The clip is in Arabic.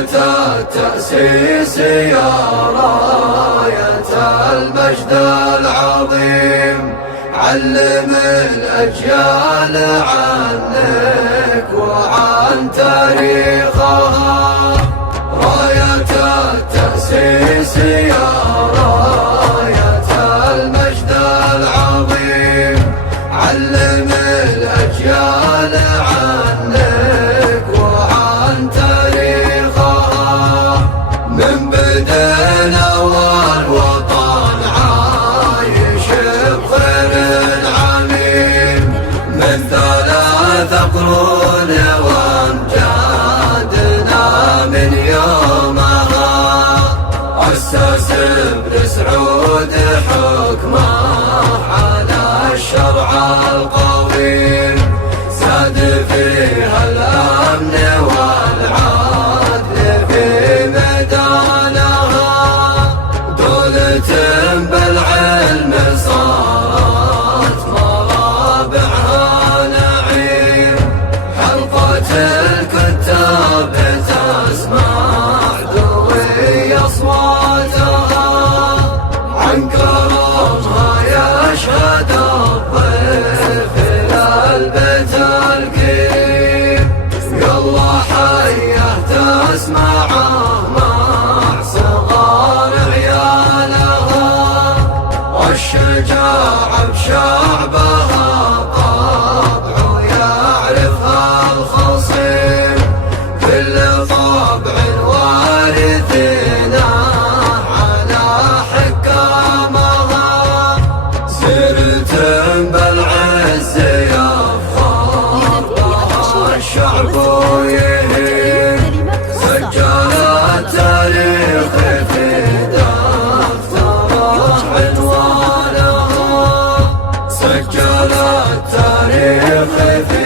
التأسيس يا راية المجد العظيم، علم الأجيال عنك وعن تاريخها. راية التأسيس يا راية المجد العظيم، علم الأجيال عنك وعن تاريخها. من بدينا والوطن عايش بخير عميم، من 3 قرون وامجادنا من يومها. أسس ابن سعود حكمه على الشرع القويم، زاد فيها الأمن والعدل في ميدانها. دولة بالعلم صارت مرابعها نعيم، حلقة الكتاب تسمع دوي أصواتها. عن كرمها يشهد الضيف إلى البيت الكريم، يلا حيه تسمعه مع صغار عيالها. والشجاعة بشعبها طبع يعرفها الخصيم، كل طبع وارثنا على حكامها. سرت بالعز يفخر بها الشعب ويهيم، سجل التاريخ في دفتر عنوانها. سجل التاريخ في